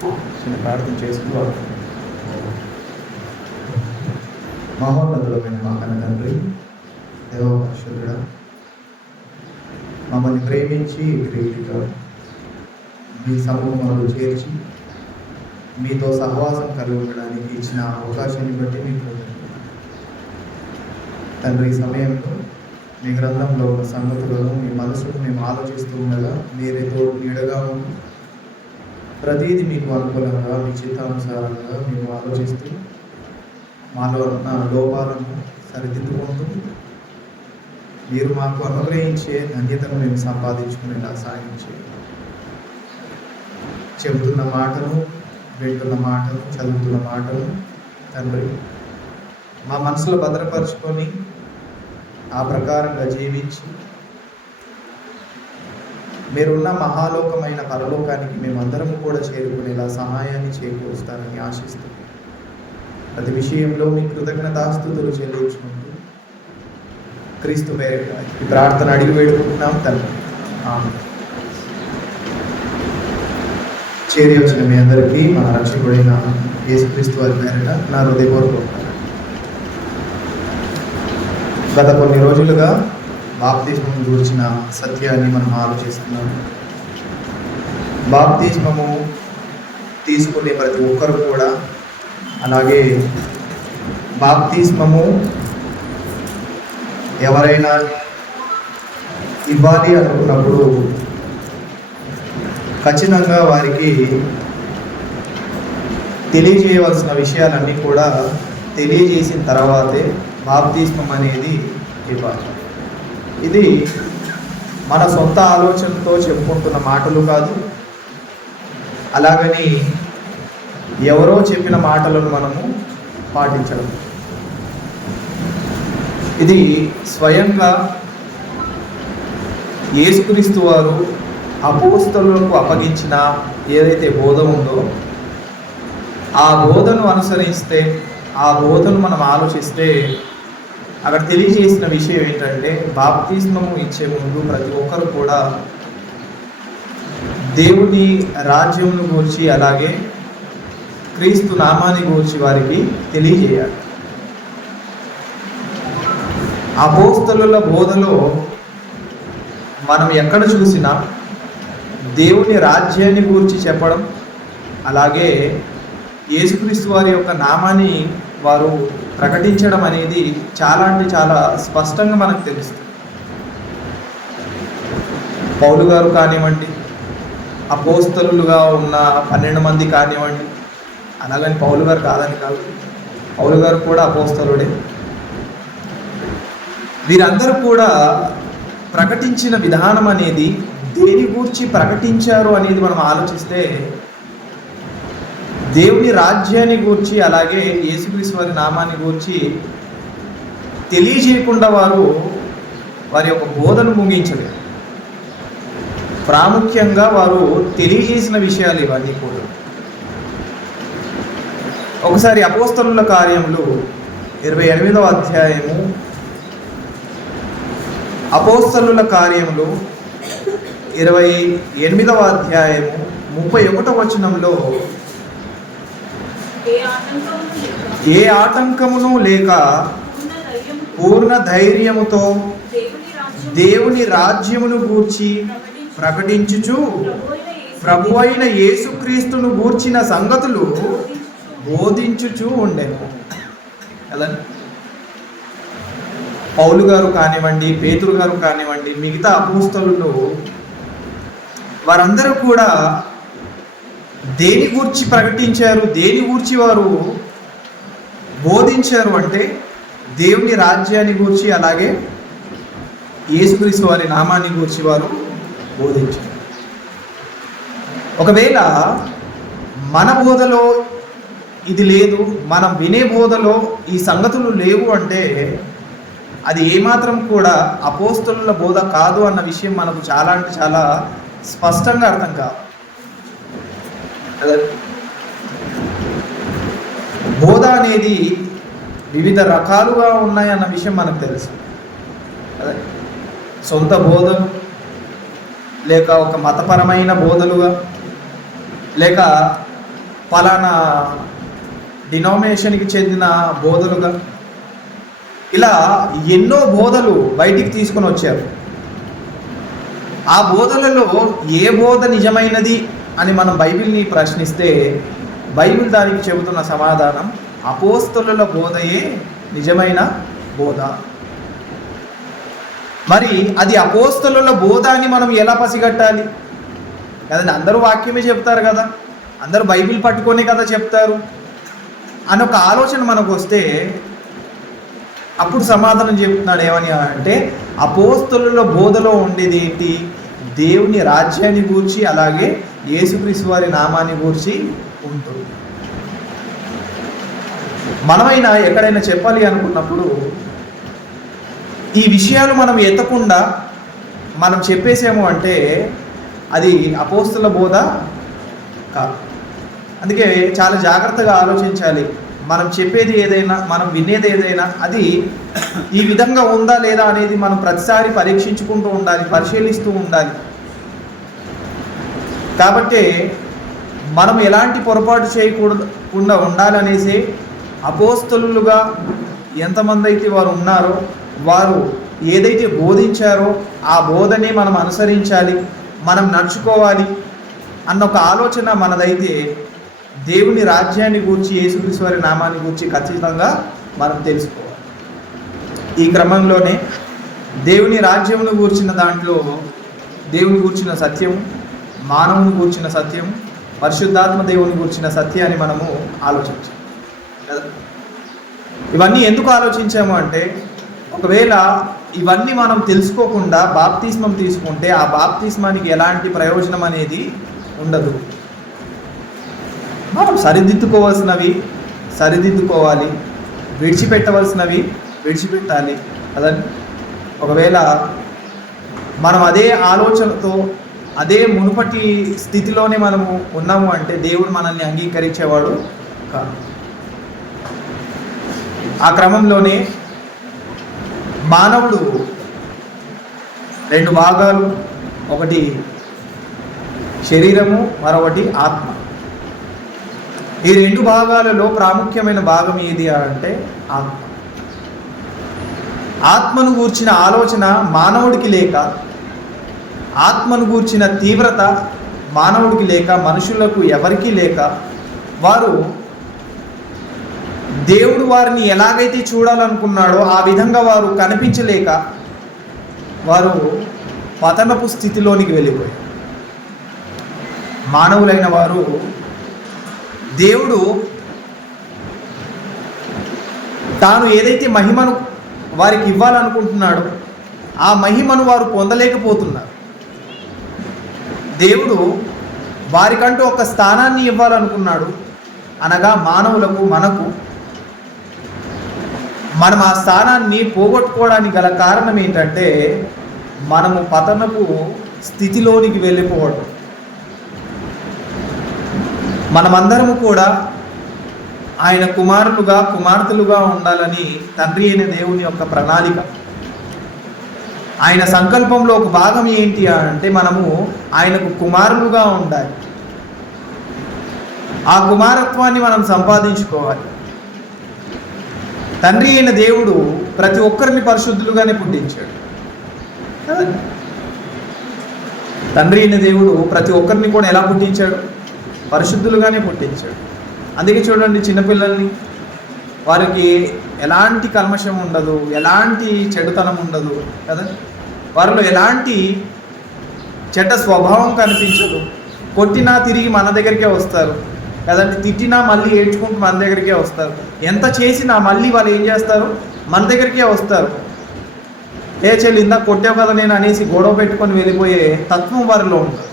చిన్న ప్రార్థన చేసుకుంటూ మహోన్నతులమైన మా కన్న తండ్రి, దేవ పరిశుద్ధుడా, మమ్మల్ని ప్రేమించి ప్రేమిగా మీ సమూహంలో చేర్చి మీతో సహవాసం కలిగి ఉండడానికి ఇచ్చిన అవకాశాన్ని బట్టి మీకు తండ్రి, సమయంలో మీ గ్రంథంలో ఉన్న సంగతులను మీ మనసుకు మేము ఆలోచిస్తూ ఉండగా మీరేతో నీడగా ఉండి ప్రతీది మీకు అనుకూలంగా మీ చిత్తానుసారంగా మేము ఆలోచిస్తూ మాలో ఉన్న లోపాలను సరిదిద్దుకుంటూ మీరు మాకు అనుగ్రహించే ధన్యతను మేము సంపాదించుకునేలా సాగించే చెబుతున్న మాటను, వింటున్న మాటను, చదువుతున్న మాటను తండ్రి మా మనసులో భద్రపరుచుకొని ఆ ప్రకారంగా జీవించి మీరున్న మహాలోకమైన పరలోకానికి మేమందరం కూడా చేరుకునేలా సహాయాన్ని చేకూరుస్తారని ఆశిస్తూ ప్రతి విషయంలో మీ కృతజ్ఞతాస్తుతులు చెల్లించుకుంటూ క్రీస్తు పేరిట ఈ ప్రార్థన అడిగి వేడుకుంటున్నాం తండ్రి, ఆమేన్. చేరి వచ్చిన మీ అందరికీ మన రక్షకుడైన యేసుక్రీస్తు వారి పేరిట నా హృదయపూర్వక గత కొన్ని రోజులుగా బాప్తిస్మం గురించిన సత్యాన్ని మనం ఆలోచిస్తున్నాము. బాప్తిస్మము తీసుకునే ప్రతి ఒక్కరు కూడా, అలాగే బాప్తిస్మము ఎవరైనా ఇవ్వాలి అనుకున్నప్పుడు ఖచ్చితంగా వారికి తెలియజేయవలసిన విషయాలన్నీ కూడా తెలియజేసిన తర్వాతే బాప్తిస్మం అనేది ఇవ్వాలి. ఇది మన సొంత ఆలోచనతో చెప్పుకుంటున్న మాటలు కాదు, అలాగని ఎవరో చెప్పిన మాటలను మనము పాటించడం. ఇది స్వయంగా యేసుక్రీస్తు వారు అపోస్తలులకు అప్పగించిన ఏదైతే బోధ ఉందో ఆ బోధను అనుసరిస్తే, ఆ బోధను మనం ఆలోచిస్తే అక్కడ తెలియజేసిన విషయం ఏంటంటే, బాప్తిస్మము ఇచ్చే ముందు ప్రతి ఒక్కరు కూడా దేవుని రాజ్యమును గూర్చి, అలాగే క్రీస్తు నామాన్ని గూర్చి వారికి తెలియజేయాలి. అపోస్తలుల బోధలో మనం ఎక్కడ చూసినా దేవుని రాజ్యాన్ని గూర్చి చెప్పడం, అలాగే యేసుక్రీస్తు వారి యొక్క నామాన్ని వారు ప్రకటించడం అనేది చాలా అంటే చాలా స్పష్టంగా మనకు తెలుస్తుంది. పౌలు గారు కానివ్వండి, అపోస్తలులుగా ఉన్న 12 మంది కానివ్వండి, అలాగని పౌలు గారు కాదని కాదు, పౌలు గారు కూడా అపోస్తలుడే. వీరందరూ కూడా ప్రకటించిన విధానం అనేది దేని గూర్చి ప్రకటించారు అనేది మనం ఆలోచిస్తే దేవుని రాజ్యాన్ని గూర్చి, అలాగే యేసుక్రీస్తు వారి నామాన్ని గూర్చి తెలియజేయకుండా వారి యొక్క బోధను ముగించలేదు. ప్రాముఖ్యంగా వారు తెలియజేసిన విషయాలు ఇవన్నీ కూడా. ఒకసారి అపోస్తలుల కార్యములు 28వ అధ్యాయము, అపోస్తలుల కార్యములు 28వ అధ్యాయము 31వ వచనంలో, ఏ ఆటంకమును లేక పూర్ణ ధైర్యముతో దేవుని రాజ్యమును గూర్చి ప్రకటించుచు ప్రభువైన యేసుక్రీస్తును గూర్చిన సంగతులు బోధించుచు ఉండెను. కదా, పౌలు గారు కానివ్వండి, పేతురు గారు కానివ్వండి, మిగతా అపోస్తలులు వారందరూ కూడా దేని గూర్చి ప్రకటించారు, దేని గూర్చి వారు బోధించారు అంటే దేవుని రాజ్యాన్ని గూర్చి, అలాగే యేసుక్రీస్తు వారి నామాన్ని గూర్చి వారు బోధించారు. ఒకవేళ మన బోధలో ఇది లేదు, మనం వినే బోధలో ఈ సంగతులు లేవు అంటే అది ఏమాత్రం కూడా అపోస్తలుల బోధ కాదు అన్న విషయం మనకు చాలా అంటే చాలా స్పష్టంగా అర్థం కాదు. బోధ అనేది వివిధ రకాలుగా ఉన్నాయన్న విషయం మనకు తెలుసు. అదే సొంత బోధలు, లేక ఒక మతపరమైన బోధలుగా, లేక ఫలానా డినామినేషన్కి చెందిన బోధలుగా ఇలా ఎన్నో బోధలు బయటికి తీసుకొని వచ్చారు. ఆ బోధలలో ఏ బోధ నిజమైనది అని మనం బైబిల్ని ప్రశ్నిస్తే బైబిల్ దానికి చెబుతున్న సమాధానం అపోస్తలుల బోధయే నిజమైన బోధ. మరి అది అపోస్తలుల బోధ అని మనం ఎలా పసిగట్టాలి? కదండి, అందరూ వాక్యమే చెప్తారు కదా, అందరూ బైబిల్ పట్టుకొని కదా చెప్తారు అని ఒక ఆలోచన మనకు వస్తే అప్పుడు సమాధానం చెప్తున్నాడు. ఏమని అంటే అపోస్తలుల బోధలో ఉండేది ఏంటి? దేవుని రాజ్యాన్ని గూర్చి, అలాగే యేసుక్రీస్తు వారి నామాన్ని గూర్చి ఉంటుంది. మనమైనా ఎక్కడైనా చెప్పాలి అనుకున్నప్పుడు ఈ విషయాలు మనం ఎత్తకుండా మనం చెప్పేసాము అంటే అది అపోస్తలుల బోధ కాదు. అందుకే చాలా జాగ్రత్తగా ఆలోచించాలి. మనం చెప్పేది ఏదైనా, మనం వినేది ఏదైనా అది ఈ విధంగా ఉందా లేదా అనేది మనం ప్రతిసారి పరీక్షించుకుంటూ ఉండాలి, పరిశీలిస్తూ ఉండాలి. కాబట్టి మనం ఎలాంటి పొరపాటు చేయకుండా ఉండాలనేసి అపోస్తలులుగా ఎంతమంది అయితే వారు ఉన్నారో, వారు ఏదైతే బోధించారో ఆ బోధనే మనం అనుసరించాలి, మనం నడుచుకోవాలి అన్న ఒక ఆలోచన మనదైతే దేవుని రాజ్యాన్ని గూర్చి, యేసుక్రీస్తు వారి నామాన్ని గూర్చి ఖచ్చితంగా మనం తెలుసుకోవాలి. ఈ క్రమంలోనే దేవుని రాజ్యమును గూర్చిన దాంట్లో దేవుని గూర్చిన సత్యం, మానవుని గూర్చిన సత్యం, పరిశుద్ధాత్మ దేవుని గూర్చిన సత్యాన్ని మనము ఆలోచించాం కదా. ఇవన్నీ ఎందుకు ఆలోచించాము అంటే ఒకవేళ ఇవన్నీ మనం తెలుసుకోకుండా బాప్తిస్మం తీసుకుంటే ఆ బాప్తిస్మానికి ఎలాంటి ప్రయోజనం అనేది ఉండదు. మనం సరిదిద్దుకోవాల్సినవి సరిదిద్దుకోవాలి, విడిచిపెట్టవలసినవి విడిచిపెట్టాలి కదండి. ఒకవేళ మనం అదే ఆలోచనతో అదే మునుపటి స్థితిలోనే మనము ఉన్నాము అంటే దేవుడు మనల్ని అంగీకరించేవాడు కాదు. ఆ క్రమంలోనే మానవుడు రెండు భాగాలు, ఒకటి శరీరము, మరొకటి ఆత్మ. ఈ రెండు భాగాలలో ప్రాముఖ్యమైన భాగం ఏది అంటే ఆత్మ. ఆత్మను గూర్చిన ఆలోచన మానవుడికి లేక, ఆత్మను గూర్చిన తీవ్రత మానవుడికి లేక, మనుషులకు ఎవరికీ లేక, వారు దేవుడు వారిని ఎలాగైతే చూడాలనుకున్నాడో ఆ విధంగా వారు కనిపించలేక వారు పతనపు స్థితిలోనికి వెళ్ళిపోయారు. మానవులైన వారు దేవుడు తాను ఏదైతే మహిమను వారికి ఇవ్వాలనుకుంటున్నాడో ఆ మహిమను వారు పొందలేకపోతున్నారు. దేవుడు వారికంటూ ఒక స్థానాన్ని ఇవ్వాలనుకున్నాడు, అనగా మానవులకు, మనకు. మనం ఆ స్థానాన్ని పోగొట్టుకోవడానికి గల కారణం ఏంటంటే మనము పతనపు స్థితిలోనికి వెళ్ళిపోవడం. మనమందరము కూడా ఆయన కుమారులుగా, కుమార్తెలుగా ఉండాలని తండ్రి అయిన దేవుని యొక్క ప్రణాళిక. ఆయన సంకల్పంలో ఒక భాగం ఏంటి అంటే మనము ఆయనకు కుమారులుగా ఉండాలి. ఆ కుమారత్వాన్ని మనం సంపాదించుకోవాలి. తండ్రి అయిన దేవుడు ప్రతి ఒక్కరిని పరిశుద్ధులుగానే పుట్టించాడు. తండ్రి అయిన దేవుడు ప్రతి ఒక్కరిని కూడా ఎలా పుట్టించాడు? పరిశుద్ధులుగానే పుట్టించాడు. అందుకే చూడండి, చిన్నపిల్లల్ని వారికి ఎలాంటి కల్మషం ఉండదు, ఎలాంటి చెడుతనం ఉండదు కదా. వారిలో ఎలాంటి చెడ్డ స్వభావం కనిపించదు. కొట్టినా తిరిగి మన దగ్గరికే వస్తారు కదండి, తిట్టినా మళ్ళీ ఏడ్చుకుంటూ మన దగ్గరికే వస్తారు. ఎంత చేసినా మళ్ళీ వాళ్ళు ఏం చేస్తారు? మన దగ్గరికే వస్తారు. ఏ చెల్లి ఇందాక కొట్టావు కదా నేను అనేసి గొడవ పెట్టుకొని వెళ్ళిపోయే తత్వం వారిలో ఉంటుంది.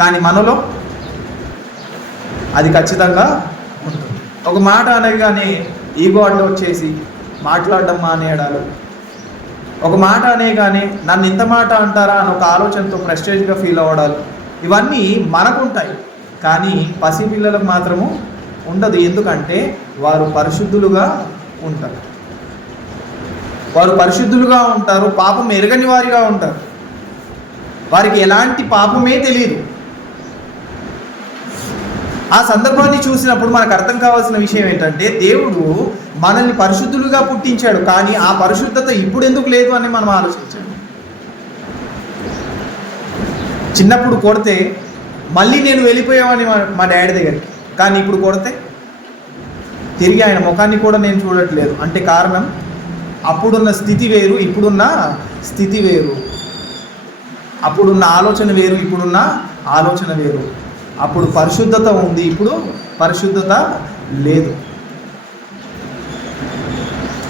కానీ మనలో అది ఖచ్చితంగా ఉంటుంది. ఒక మాట అనగానే ఈగో అడ్డు వచ్చేసి మాట్లాడడం మానేయడాలు, ఒక మాట అనేగానే నన్ను ఇంత మాట అంటారా అని ఒక ఆలోచనతో ప్రెస్టేజ్గా ఫీల్ అవ్వడాలు, ఇవన్నీ మనకుంటాయి. కానీ పసిపిల్లలకు మాత్రము ఉండదు. ఎందుకంటే వారు పరిశుద్ధులుగా ఉంటారు. వారు పరిశుద్ధులుగా ఉంటారు, పాపం ఎరగని వారిగా ఉంటారు. వారికి ఎలాంటి పాపమే తెలియదు. ఆ సందర్భాన్ని చూసినప్పుడు మనకు అర్థం కావాల్సిన విషయం ఏంటంటే దేవుడు మనల్ని పరిశుద్ధులుగా పుట్టించాడు, కానీ ఆ పరిశుద్ధత ఇప్పుడు ఎందుకు లేదు అని మనం ఆలోచించాలి. చిన్నప్పుడు కొడితే మళ్ళీ నేను వెళ్ళిపోయామని మా డాడీ దగ్గరికి, కానీ ఇప్పుడు కొడితే తిరిగి ఆయన ముఖాన్ని కూడా నేను చూడట్లేదు. అంటే కారణం అప్పుడున్న స్థితి వేరు, ఇప్పుడున్న స్థితి వేరు. అప్పుడున్న ఆలోచన వేరు, ఇప్పుడున్న ఆలోచన వేరు. అప్పుడు పరిశుద్ధత ఉంది, ఇప్పుడు పరిశుద్ధత లేదు.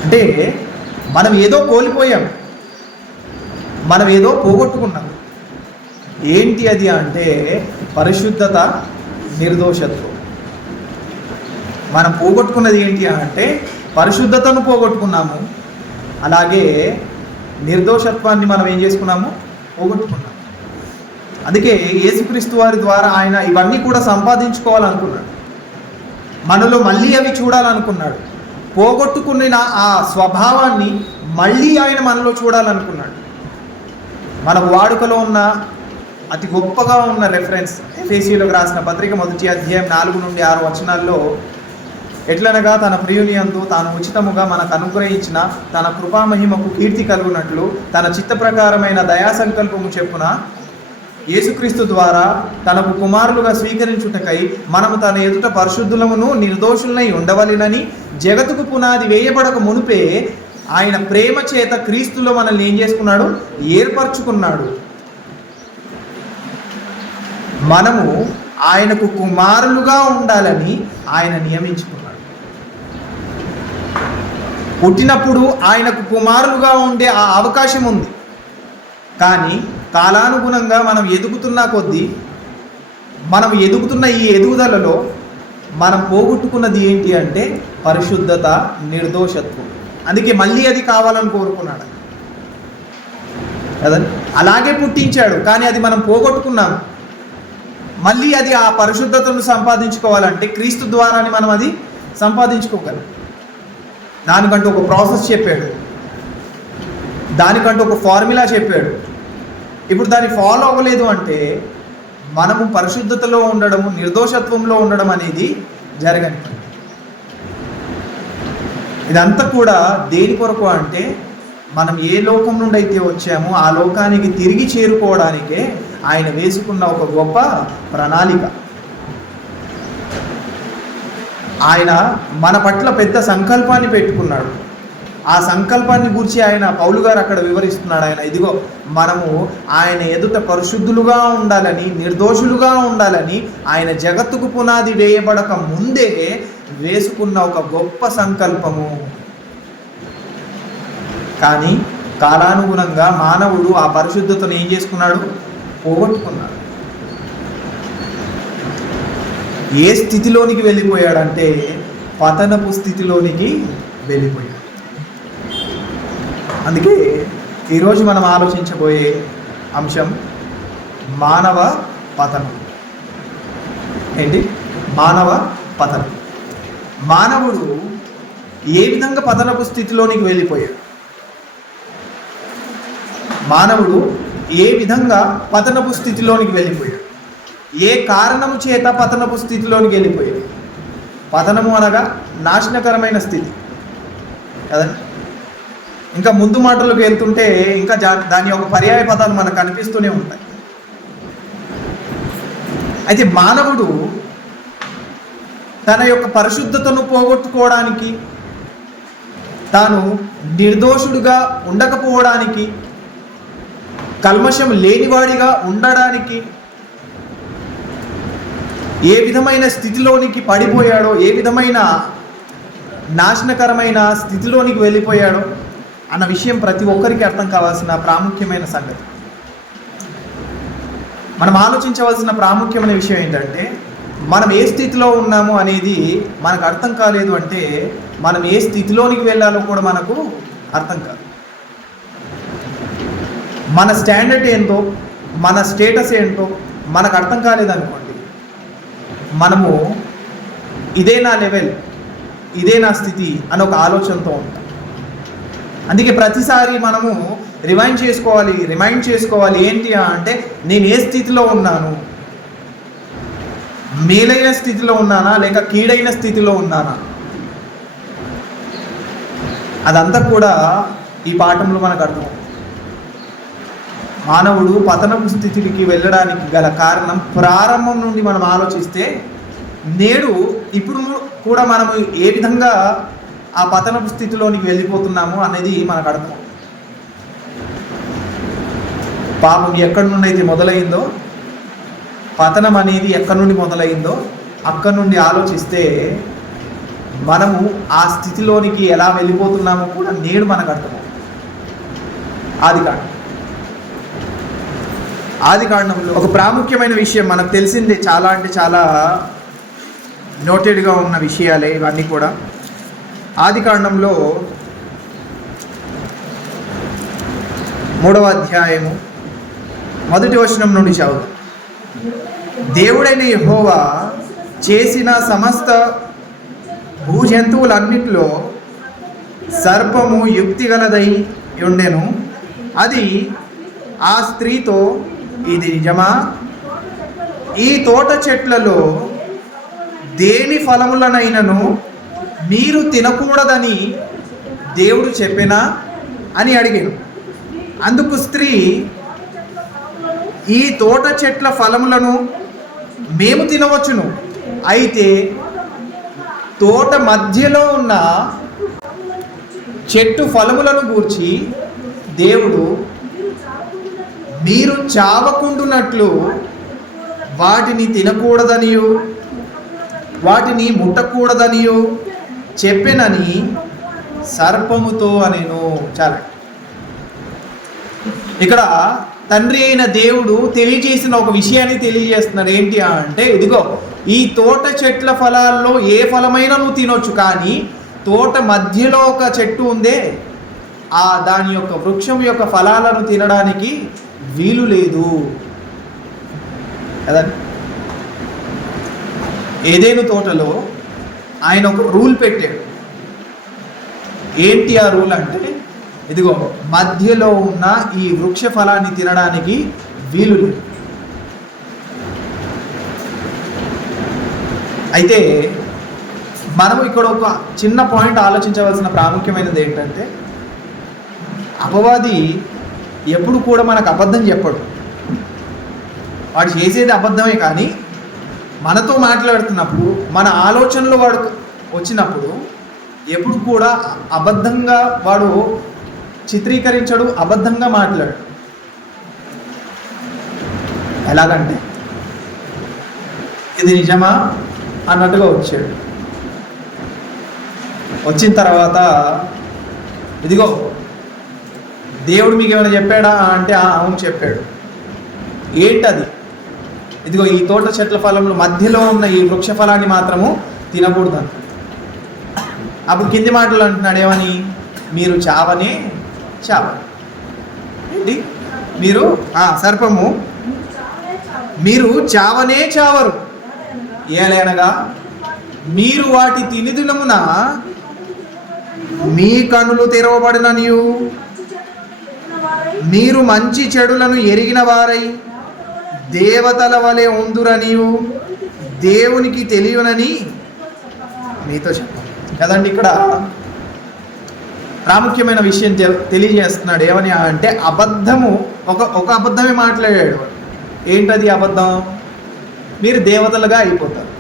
అంటే మనం ఏదో కోల్పోయాం, మనం ఏదో పోగొట్టుకున్నాం. ఏంటి అది అంటే పరిశుద్ధత, నిర్దోషత్వం. మనం పోగొట్టుకున్నది ఏంటి అంటే పరిశుద్ధతను పోగొట్టుకున్నాము, అలాగే నిర్దోషత్వాన్ని మనం ఏం చేసుకున్నాము, పోగొట్టుకున్నాము. అందుకే యేసుక్రీస్తు వారి ద్వారా ఆయన ఇవన్నీ కూడా సంపాదించుకోవాలనుకున్నాడు, మనలో మళ్ళీ అవి చూడాలనుకున్నాడు. పోగొట్టుకున్న ఆ స్వభావాన్ని మళ్ళీ ఆయన మనలో చూడాలనుకున్నాడు. మన వాడుకలో ఉన్న అతి గొప్పగా ఉన్న రెఫరెన్స్ ఎఫెసీయులకు రాసిన పత్రిక 1వ అధ్యాయం 4 నుండి 6 వచనాల్లో, ఎట్లనగా తన ప్రియుని యందు తాను ఉచితముగా మనకు అనుగ్రహించిన తన కృపామహిమకు కీర్తి కలుగునట్లు తన చిత్త ప్రకారమైన దయా సంకల్పము చెప్పున యేసుక్రీస్తు ద్వారా తనకు కుమారులుగా స్వీకరించుటకై మనము తన ఎదుట పరిశుద్ధులమును నిర్దోషులనై ఉండవలెనని జగతుకు పునాది వేయబడక మునుపే ఆయన ప్రేమ చేత క్రీస్తులో మనల్ని ఏం చేసుకున్నాడు, ఏర్పరచుకున్నాడు. మనము ఆయనకు కుమారులుగా ఉండాలని ఆయన నియమించుకున్నాడు. పుట్టినప్పుడు ఆయనకు కుమారులుగా ఉండే ఆ అవకాశం ఉంది, కానీ కాలానుగుణంగా మనం ఎదుగుతున్న కొద్దీ, మనం ఎదుగుతున్న ఈ ఎదుగుదలలో మనం పోగొట్టుకున్నది ఏంటి అంటే పరిశుద్ధత, నిర్దోషత్వం. అందుకే మళ్ళీ అది కావాలని కోరుకున్నాడు కదండి. అలాగే పుట్టించాడు, కానీ అది మనం పోగొట్టుకున్నాం. మళ్ళీ అది ఆ పరిశుద్ధతను సంపాదించుకోవాలంటే క్రీస్తు ద్వారానే మనం అది సంపాదించుకోగలం. దానికంటూ ఒక ప్రాసెస్ చెప్పాడు, దానికంటూ ఒక ఫార్ములా చెప్పాడు. ఇప్పుడు దాన్ని ఫాలో అవ్వలేదు అంటే మనము పరిశుద్ధతలో ఉండడము, నిర్దోషత్వంలో ఉండడం అనేది జరగని. ఇదంతా కూడా దేని కొరకు అంటే మనం ఏ లోకం నుండి అయితే వచ్చామో ఆ లోకానికి తిరిగి చేరుకోవడానికే ఆయన వేసుకున్న ఒక గొప్ప ప్రణాళిక. ఆయన మన పట్ల పెద్ద సంకల్పాన్ని పెట్టుకున్నాడు. ఆ సంకల్పాన్ని గురించి ఆయన పౌలు గారు అక్కడ వివరిస్తున్నాడు. ఆయన ఇదిగో మనము ఆయన ఎదుట పరిశుద్ధులుగా ఉండాలని, నిర్దోషులుగా ఉండాలని ఆయన జగత్తుకు పునాది వేయబడక ముందే వేసుకున్న ఒక గొప్ప సంకల్పము. కానీ కాలానుగుణంగా మానవుడు ఆ పరిశుద్ధతను ఏం చేసుకున్నాడు, పోగొట్టుకున్నాడు. ఏ స్థితిలోనికి వెళ్ళిపోయాడంటే పతనపు స్థితిలోనికి వెళ్ళిపోయాడు. అందుకే ఈరోజు మనం ఆలోచించబోయే అంశం మానవ పతనం. ఏంటి? మానవ పతనం. మానవుడు ఏ విధంగా పతనపు స్థితిలోనికి వెళ్ళిపోయాడు? మానవుడు ఏ విధంగా పతనపు స్థితిలోనికి వెళ్ళిపోయాడు? ఏ కారణము చేత పతనపు స్థితిలోనికి వెళ్ళిపోయాడు? పతనము అనగా నాశనకరమైన స్థితి కదండి. ఇంకా ముందు మాటలకు వెళ్తుంటే ఇంకా దాని యొక్క పర్యాయ పదాలు మనకు కనిపిస్తూనే ఉంటాయి. అయితే మానవుడు తన యొక్క పరిశుద్ధతను పోగొట్టుకోవడానికి, తాను నిర్దోషుడుగా ఉండకపోవడానికి, కల్మషం లేనివాడిగా ఉండడానికి ఏ విధమైన స్థితిలోనికి పడిపోయాడో, ఏ విధమైన నాశనకరమైన స్థితిలోనికి వెళ్ళిపోయాడో అన్న విషయం ప్రతి ఒక్కరికి అర్థం కావాల్సిన ప్రాముఖ్యమైన సంగతి. మనం ఆలోచించవలసిన ప్రాముఖ్యమైన విషయం ఏంటంటే మనం ఏ స్థితిలో ఉన్నాము అనేది మనకు అర్థం కాలేదు అంటే మనం ఏ స్థితిలోనికి వెళ్ళాలో కూడా మనకు అర్థం కాదు. మన స్టాండర్డ్ ఏంటో, మన స్టేటస్ ఏంటో మనకు అర్థం కాలేదనుకోండి, మనము ఇదే నా లెవెల్, ఇదే నా స్థితి అని ఒక ఆలోచనతో ఉంటాం. అందుకే ప్రతిసారి మనము రిమైండ్ చేసుకోవాలి ఏంటి అంటే నేను ఏ స్థితిలో ఉన్నాను. మేలైన స్థితిలో ఉన్నానా లేక కీడైన స్థితిలో ఉన్నానా? అదంతా కూడా ఈ పాఠంలో మనకు అర్థం. మానవుడు పతనపు స్థితికి వెళ్ళడానికి గల కారణం ప్రారంభం నుండి మనం ఆలోచిస్తే నేడు ఇప్పుడు కూడా మనం ఏ విధంగా ఆ పతనపు స్థితిలోనికి వెళ్ళిపోతున్నాము అనేది మనకు అర్థం. పాపం ఎక్కడి నుండి అయితే మొదలైందో, పతనం అనేది ఎక్కడి నుండి మొదలైందో అక్కడి నుండి ఆలోచిస్తే మనము ఆ స్థితిలోనికి ఎలా వెళ్ళిపోతున్నామో కూడా నేడు మనకు అర్థం. ఆదికాండంలో ఒక ప్రాముఖ్యమైన విషయం మనకు తెలిసిందే, చాలా అంటే చాలా నోటెడ్గా ఉన్న విషయాలే ఇవన్నీ కూడా. ఆదికాండంలో 3వ అధ్యాయము 1వ వచనం నుండి చదువుతాం. దేవుడైన యెహోవా చేసిన సమస్త భూజంతువులన్నిటిలో సర్పము యుక్తిగలదై ఉండెను. అది ఆ స్త్రీతో, ఇది నిజమా? ఈ తోట చెట్లలో దేని ఫలములనైనను మీరు తినకూడదని దేవుడు చెప్పెనా అని అడిగాను. అందుకు స్త్రీ, ఈ తోట చెట్ల ఫలములను మేము తినవచ్చును, అయితే తోట మధ్యలో ఉన్న చెట్టు ఫలములను గూర్చి దేవుడు మీరు చావకుండునట్లు వాటిని తినకూడదనియు వాటిని ముట్టకూడదనియు చెప్పెనని సర్పముతో అనెను. చాలా ఇక్కడ తండ్రి అయిన దేవుడు తెలియజేసిన ఒక విషయాన్ని తెలియజేస్తున్నాడు. ఏంటి అంటే, ఇదిగో ఈ తోట చెట్ల ఫలాల్లో ఏ ఫలమైనా నువ్వు తినొచ్చు, కానీ తోట మధ్యలో ఒక చెట్టు ఉందే, దాని యొక్క వృక్షం యొక్క ఫలాలను తినడానికి వీలు లేదు కదా. ఏదేను తోటలో ఆయన ఒక రూల్ పెట్టాడు. ఏంటి ఆ రూల్ అంటే, ఇదిగో మధ్యలో ఉన్న ఈ వృక్ష ఫలాన్ని తినడానికి వీలు లేదు. అయితే మనం ఇక్కడ ఒక చిన్న పాయింట్ ఆలోచించవలసిన ప్రాముఖ్యమైనది ఏంటంటే, అపవాది ఎప్పుడు కూడా మనకు అబద్ధం చెప్పడు. వాడు చేసేది అబద్ధమే, కానీ మనతో మాట్లాడుతున్నప్పుడు మన ఆలోచనలు వాడు వచ్చినప్పుడు ఎప్పుడు కూడా అబద్ధంగా వాడు చిత్రీకరించడు, అబద్ధంగా మాట్లాడు. ఎలాగంటే, ఇది నిజమా అన్నట్టుగా వచ్చాడు. వచ్చిన తర్వాత, ఇదిగో దేవుడు మీకు ఏమైనా చెప్పాడా అంటే అవును చెప్పాడు. ఏంటది? ఇదిగో ఈ తోట చెట్ల ఫలంలో మధ్యలో ఉన్న ఈ వృక్ష ఫలాన్ని మాత్రము తినకూడదు. అప్పుడు కింది మాటలు అంటున్నాడు ఏమని, మీరు చావనే చావరు. ఏంటి? మీరు సర్పము, మీరు చావనే చావరు, ఏలైనగా మీరు వాటి తినిదినమున మీ కన్నులు తెరవబడిననియు మీరు మంచి చెడులను ఎరిగిన వారై దేవతల వలె ఉందురనియు దేవునికి తెలియనని మీతో చెప్పాలి కదండి. ఇక్కడ ప్రాముఖ్యమైన విషయం తెలియజేస్తున్నాడు. ఏమని అంటే, అబద్ధము ఒక అబద్ధమే మాట్లాడాడు. ఏంటది అబద్ధం? మీరు దేవతలుగా అయిపోతారు.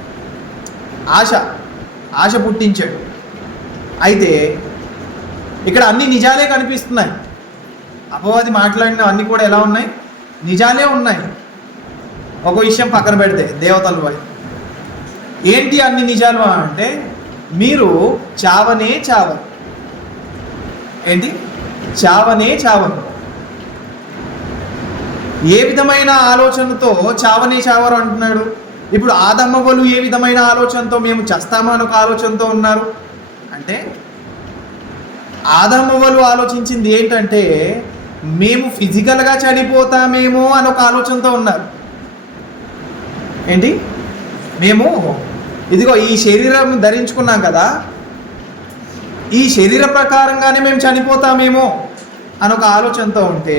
ఆశ పుట్టించాడు. అయితే ఇక్కడ అన్ని నిజాలే కనిపిస్తున్నాయి. అపవాది మాట్లాడిన అన్నీ కూడా ఎలా ఉన్నాయి? నిజాలే ఉన్నాయి. ఒక విషయం పక్కన పెడితే దేవతల వై ఏంటి అన్ని నిజాలు అంటే, మీరు చావనే చావరు. ఏంటి? చావనే చావరు. ఏ విధమైన ఆలోచనతో చావనే చావరు అంటున్నాడు? ఇప్పుడు ఆదమ్మవలు ఏ విధమైన ఆలోచనతో మేము చస్తామో అని ఒక ఆలోచనతో ఉన్నారు అంటే, ఆదమ్మవలు ఆలోచించింది ఏంటంటే, మేము ఫిజికల్గా చనిపోతామేమో అని ఒక ఆలోచనతో ఉన్నారు. ఏంటి? మేము ఇదిగో ఈ శరీరం ధరించుకున్నాం కదా, ఈ శరీర ప్రకారంగానే మేము చనిపోతామేమో అని ఒక ఆలోచనతో ఉంటే,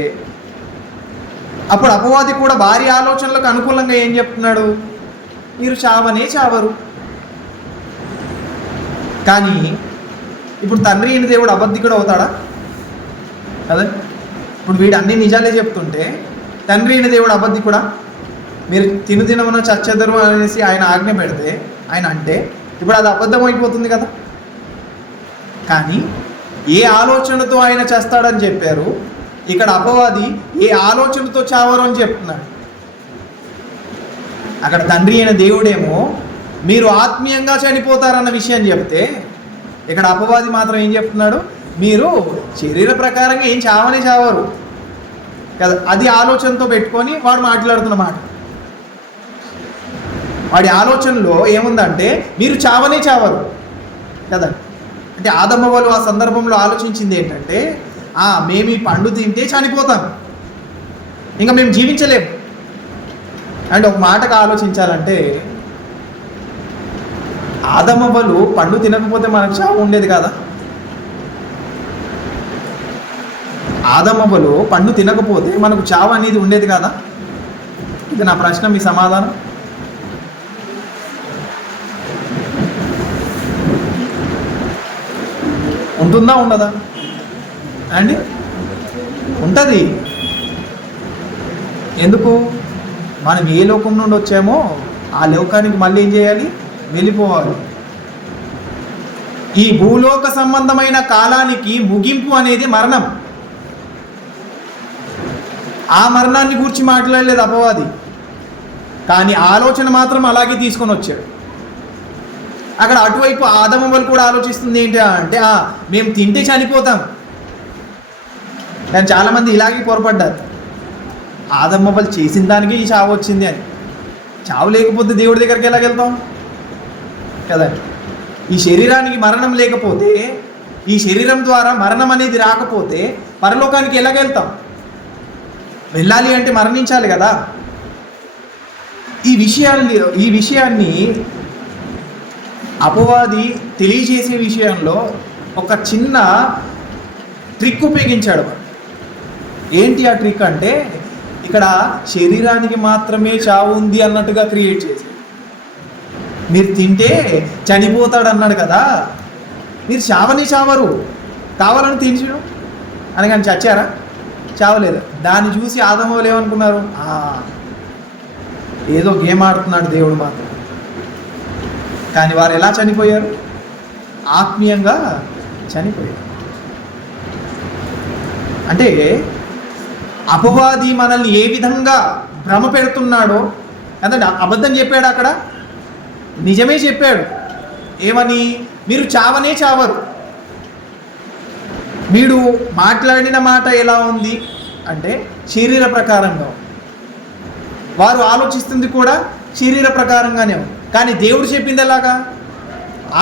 అప్పుడు అపవాది కూడా వారి ఆలోచనలకు అనుకూలంగా ఏం చెప్తున్నాడు? మీరు చావనే చావరు. కానీ ఇప్పుడు తండ్రి అయిన దేవుడు అబద్ధికుడు అవుతాడా? కదా, ఇప్పుడు వీడు అన్ని నిజాలే చెప్తుంటే తండ్రి అయిన దేవుడు అబద్ధికుడా? మీరు తినమన చచ్చెదరు అనేసి ఆయన ఆజ్ఞ పెడితే, ఆయన అంటే ఇప్పుడు అది అబద్ధం అయిపోతుంది కదా. కానీ ఏ ఆలోచనతో ఆయన చేస్తాడని చెప్పారు, ఇక్కడ అపవాది ఏ ఆలోచనతో చావరు అని చెప్తున్నాడు. అక్కడ తండ్రి అయిన దేవుడేమో మీరు ఆత్మీయంగా చనిపోతారన్న విషయం చెప్తే, ఇక్కడ అపవాది మాత్రం ఏం చెప్తున్నాడు, మీరు శరీర ప్రకారంగా ఏం చావనే చావరు కదా. అది ఆలోచనతో పెట్టుకొని వాడు మాట్లాడుతున్న మాట. వాడి ఆలోచనలో ఏముందంటే మీరు చావనే చావరు కదా. అంటే ఆదమ్మ వాళ్ళు ఆ సందర్భంలో ఆలోచించింది ఏంటంటే, మేము ఈ పండు తింటే చనిపోతాం, ఇంకా మేము జీవించలేము. అండ్ ఒక మాటకు ఆలోచించాలంటే, ఆదమవ్వలు పండు తినకపోతే మనకు చావు ఉండేది కదా. ఆదమవ్వలు పండు తినకపోతే మనకు చావు అనేది ఉండేది కదా. ఇది నా ప్రశ్న, మీ సమాధానం? ఉంటుందా ఉండదా అండి? ఉంటుంది. ఎందుకు? మనం ఏ లోకం నుండి వచ్చామో ఆ లోకానికి మళ్ళీ ఏం చేయాలి, వెళ్ళిపోవాలి. ఈ భూలోక సంబంధమైన కాలానికి ముగింపు అనేది మరణం. ఆ మరణాన్ని గురించి మాట్లాడలేదు అపవాది, కానీ ఆలోచన మాత్రం అలాగే తీసుకొని వచ్చాడు. అక్కడ అటువైపు ఆదమవ్వలు కూడా ఆలోచిస్తుంది ఏంటి అంటే, మేము తింటే చనిపోతాం. కానీ చాలామంది ఇలాగే పొరపడ్డారు, ఆదమవ్వలు చేసిన దానికి ఈ చావు వచ్చింది అని. చావు లేకపోతే దేవుడి దగ్గరికి ఎలా వెళ్తాం కదా. ఈ శరీరానికి మరణం లేకపోతే, ఈ శరీరం ద్వారా మరణం అనేది రాకపోతే పరలోకానికి ఎలాగెళ్తాం? వెళ్ళాలి అంటే మరణించాలి కదా. ఈ విషయాన్ని అపవాది తెలియజేసే విషయంలో ఒక చిన్న ట్రిక్ ఉపయోగించాడు. ఏంటి ఆ ట్రిక్ అంటే, ఇక్కడ శరీరానికి మాత్రమే చావు ఉంది అన్నట్టుగా క్రియేట్ చేసి, మీరు తింటే చనిపోతాడు అన్నాడు కదా, మీరు చావని చావరు, కావాలని తినచడం అని. కానీ చచ్చారా? చావలేదు. దాన్ని చూసి ఆదమవ్వలు ఏమనుకున్నారు, ఏదో గేమ్ ఆడుతున్నాడు దేవుడు మాత్రం. కానీ వారు ఎలా చనిపోయారు? ఆత్మీయంగా చనిపోయారు. అంటే అపవాది మనల్ని ఏ విధంగా భ్రమ పెడుతున్నాడో, అంటే అబద్ధం చెప్పాడు అక్కడ, నిజమే చెప్పాడు. ఏమని? మీరు చావనే చావరు. వీడు మాట్లాడిన మాట ఎలా ఉంది అంటే శరీర ప్రకారంగా, వారు ఆలోచిస్తుంది కూడా శరీర ప్రకారంగానే ఉంది. కానీ దేవుడు చెప్పింది ఎలాగా?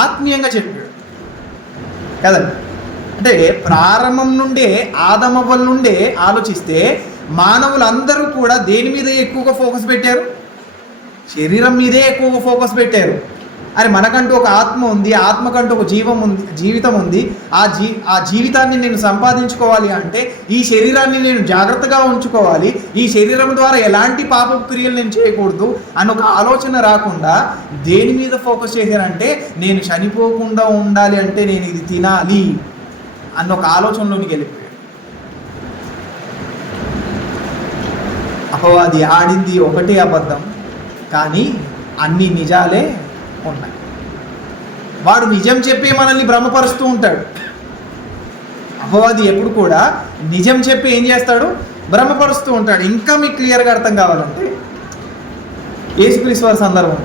ఆత్మీయంగా చెప్పాడు కదండి. అంటే ప్రారంభం నుండే, ఆదమవ్వల నుండే ఆలోచిస్తే మానవులందరూ కూడా దేని మీద ఎక్కువగా ఫోకస్ పెట్టారు? శరీరం మీదే ఎక్కువగా ఫోకస్ పెట్టారు. అరే మనకంటూ ఒక ఆత్మ ఉంది, ఆత్మకంటూ ఒక జీవితం ఉంది. ఆ జీవితాన్ని నేను సంపాదించుకోవాలి అంటే ఈ శరీరాన్ని నేను జాగ్రత్తగా ఉంచుకోవాలి, ఈ శరీరం ద్వారా ఎలాంటి పాప క్రియలు నేను చేయకూడదు అన్న ఒక ఆలోచన రాకుండా దేని మీద ఫోకస్ చేశారంటే, నేను చనిపోకుండా ఉండాలి అంటే నేను ఇది తినాలి అన్న ఒక ఆలోచనలోనికి వెళ్ళిపోయాడు. అపవాది ఆడింది ఒకటే అబద్ధం, కానీ అన్ని నిజాలే ఉన్నాయి. వాడు నిజం చెప్పి మనల్ని భ్రమపరుస్తూ ఉంటాడు. అపవాది ఎప్పుడు కూడా నిజం చెప్పి ఏం చేస్తాడు? భ్రమపరుస్తూ ఉంటాడు. ఇంకా మీకు క్లియర్గా అర్థం కావాలంటే, యేసుక్రీస్తు వారి సందర్భం,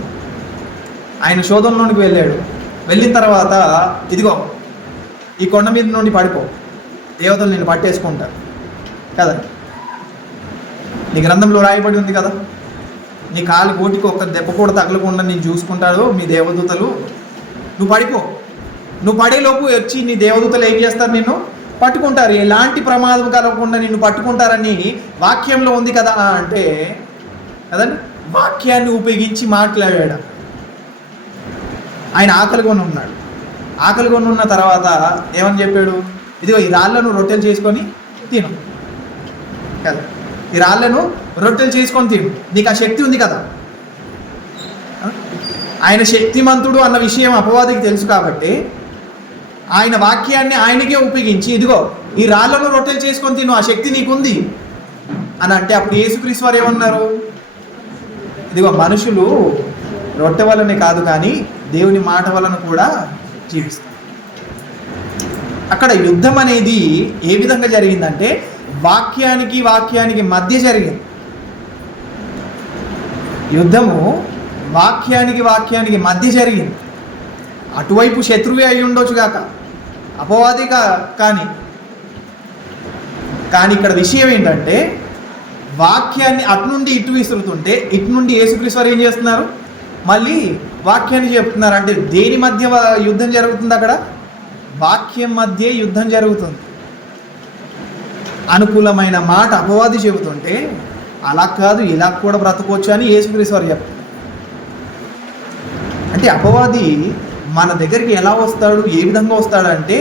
ఆయన శోధనలోనికి వెళ్ళాడు. వెళ్ళిన తర్వాత, ఇదిగో ఈ కొండ మీద నుండి పడిపో, దేవతలు నేను పట్టేసుకుంటారు కదా. నీ గ్రంథంలో రాయబడి ఉంది కదా, నీ కాలు కోటికి ఒక్క దెబ్బ కూడా తగలకుండా నేను చూసుకుంటాడు మీ దేవదూతలు, నువ్వు పడిపో. నువ్వు పడేలోపు వచ్చి నీ దేవదూతలు ఏం చేస్తారు? నిన్ను పట్టుకుంటారు, ఎలాంటి ప్రమాదం కలగకుండా నిన్ను పట్టుకుంటారని వాక్యంలో ఉంది కదా అంటే కదండి. వాక్యాన్ని ఉపయోగించి మాట్లాడాడు. ఆయన ఆకలిగొని ఉన్నాడు. ఆకలిగొని ఉన్న తర్వాత ఏమని చెప్పాడు? ఇదిగో ఈ రాళ్ళను రొట్టెలు చేసుకొని తిను కదా, ఈ రాళ్ళను రొట్టెలు చేసుకొని తిను, నీకు ఆ శక్తి ఉంది కదా. ఆయన శక్తిమంతుడు అన్న విషయం అపవాదికి తెలుసు కాబట్టి ఆయన వాక్యాన్ని ఆయనకే ఉపయోగించి, ఇదిగో ఈ రాళ్లను రొట్టెలు చేసుకొని తిను, ఆ శక్తి నీకుంది అని అంటే, అప్పుడు యేసుక్రీస్తు వారు ఏమన్నారు? ఇదిగో మనుషులు రొట్టె వలనే కాదు కానీ దేవుని మాట వలన కూడా జీవిస్తారు. అక్కడ యుద్ధం అనేది ఏ విధంగా జరిగిందంటే వాక్యానికి మధ్య జరిగింది. యుద్ధము వాక్యానికి మధ్య జరిగింది. అటువైపు శత్రువే అయి ఉండొచ్చు కాక, అపవాది కానీ ఇక్కడ విషయం ఏంటంటే వాక్యాన్ని అటు నుండి ఇటు విసురుతుంటే ఇటు నుండి యేసుక్రీస్తు వారు ఏం చేస్తున్నారు? మళ్ళీ వాక్యాన్ని చెప్తున్నారు. అంటే దేని మధ్య యుద్ధం జరుగుతుంది? అక్కడ వాక్యం మధ్య యుద్ధం జరుగుతుంది. అనుకూలమైన మాట అపవాది చెబుతుంటే అలా కాదు ఇలా కూడా బ్రతకొచ్చు అని యేసుక్రీస్తు వారు చెప్తారు. అంటే అపవాది మన దగ్గరికి ఎలా వస్తాడు, ఏ విధంగా వస్తాడంటే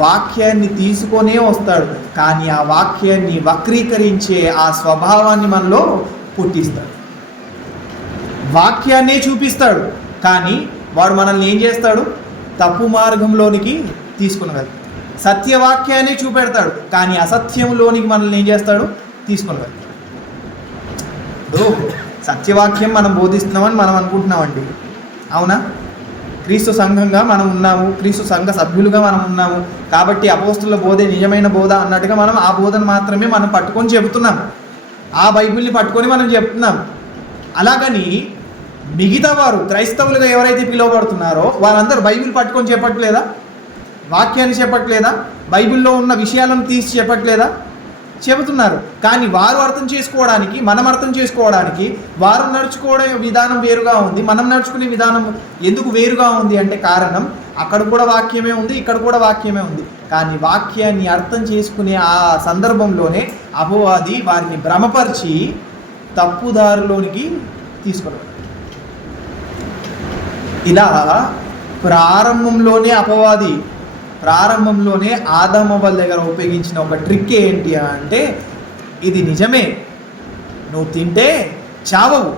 వాక్యాన్ని తీసుకొనే వస్తాడు, కానీ ఆ వాక్యాన్ని వక్రీకరించే ఆ స్వభావాన్ని మనలో పుట్టిస్తాడు. వాక్యాన్నే చూపిస్తాడు, కానీ వాడు మనల్ని ఏం చేస్తాడు? తప్పు మార్గంలోనికి తీసుకుని వెళ్తాడు. సత్యవాక్యాన్ని చూపెడతాడు, కానీ అసత్యంలోనికి మనల్ని ఏం చేస్తాడు? తీసుకుని వెళ్తాడు. సత్యవాక్యం మనం బోధిస్తున్నామని మనం అనుకుంటున్నామండి, అవునా? క్రీస్తు సంఘంగా మనం ఉన్నాము, క్రీస్తు సంఘ సభ్యులుగా మనం ఉన్నాము కాబట్టి అపోస్తుల బోధే నిజమైన బోధ అన్నట్టుగా మనం ఆ బోధను మాత్రమే మనం పట్టుకొని చెబుతున్నాం, ఆ బైబిల్ని పట్టుకొని మనం చెప్తున్నాం. అలాగని మిగతా వారు క్రైస్తవులుగా ఎవరైతే పిలువబడుతున్నారో వారందరూ బైబిల్ పట్టుకొని చెప్పట్లేదా? వాక్యాన్ని చెప్పట్లేదా? బైబిల్లో ఉన్న విషయాలను తీసి చెప్పట్లేదా? చెబుతున్నారు. కానీ వారు అర్థం చేసుకోవడానికి, మనం అర్థం చేసుకోవడానికి వారు నడుచుకోవడం విధానం వేరుగా ఉంది, మనం నడుచుకునే విధానం ఎందుకు వేరుగా ఉంది అంటే కారణం అక్కడ కూడా వాక్యమే ఉంది, ఇక్కడ కూడా వాక్యమే ఉంది. కానీ వాక్యాన్ని అర్థం చేసుకునే ఆ సందర్భంలోనే అపవాది వారిని భ్రమపరిచి తప్పుదారిలోనికి తీసుకురాడు. ఇలా ప్రారంభంలోనే ఆదామవ్వల దగ్గర ఉపయోగించిన ఒక ట్రిక్ ఏంటి అంటే, ఇది నిజమే, నువ్వు తింటే చావవు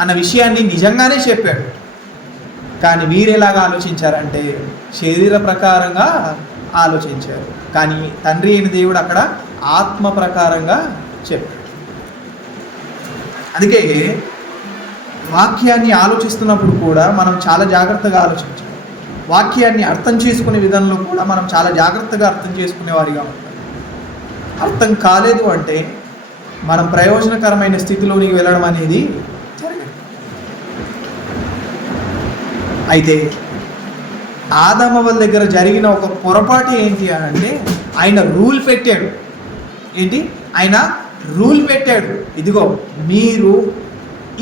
అన్న విషయాన్ని నిజంగానే చెప్పాడు. కానీ వీరెలాగా ఆలోచించారంటే శరీర ప్రకారంగా ఆలోచించారు, కానీ తండ్రి అయిన దేవుడు అక్కడ ఆత్మ ప్రకారంగా చెప్పాడు. అందుకే వాక్యాన్ని ఆలోచిస్తున్నప్పుడు కూడా మనం చాలా జాగ్రత్తగా ఆలోచించాలి. వాక్యాన్ని అర్థం చేసుకునే విధానంలో కూడా మనం చాలా జాగ్రత్తగా అర్థం చేసుకునేవారిగా ఉంటాం. అర్థం కాలేదు అంటే మనం ప్రయోజనకరమైన స్థితిలోనికి వెళ్ళడం అనేది జరగదు. అయితే ఆదామవ్వల దగ్గర జరిగిన ఒక పొరపాటు ఏంటి అంటే ఆయన రూల్ పెట్టాడు. ఏంటి? ఆయన రూల్ పెట్టాడు, ఇదిగో మీరు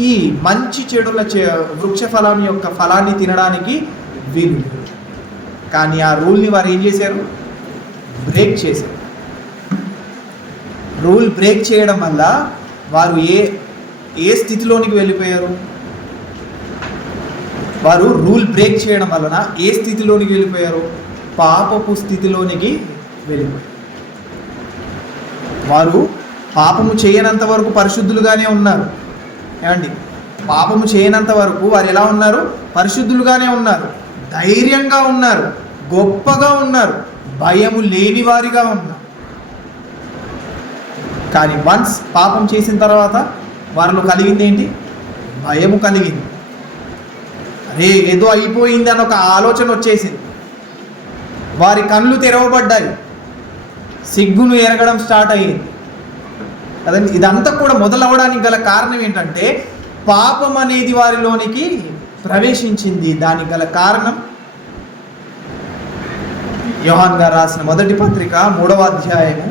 ఈ మంచి చెడుల వృక్ష ఫలం యొక్క ఫలాన్ని తినడానికి వీలు. కానీ ఆ రూల్ని వారు ఏం చేశారు? బ్రేక్ చేశారు. రూల్ బ్రేక్ చేయడం వల్ల వారు ఏ స్థితిలోనికి వెళ్ళిపోయారు? వారు రూల్ బ్రేక్ చేయడం వలన ఏ స్థితిలోనికి వెళ్ళిపోయారు? పాపపు స్థితిలోనికి వెళ్ళిపోయారు. వారు పాపము చేయనంత వరకు పరిశుద్ధులుగానే ఉన్నారు. ఏమండి? పాపము చేయనంత వరకు వారు ఎలా ఉన్నారు? పరిశుద్ధులుగానే ఉన్నారు, ధైర్యంగా ఉన్నారు, గొప్పగా ఉన్నారు, భయము లేని వారిగా ఉన్నారు. కానీ వన్స్ పాపం చేసిన తర్వాత వారిలో కలిగింది ఏంటి? భయము కలిగింది. అరే ఏదో అయిపోయింది అని ఒక ఆలోచన వచ్చేసింది. వారి కళ్ళు తెరవబడ్డాయి, సిగ్గును ఎరగడం స్టార్ట్ అయ్యింది కదండి. ఇదంతా కూడా మొదలవడానికి గల కారణం ఏంటంటే పాపం అనేది వారిలోనికి ప్రవేశించింది. దానికి గల కారణం యోహాన్ గారు రాసిన మొదటి పత్రిక 3వ అధ్యాయము,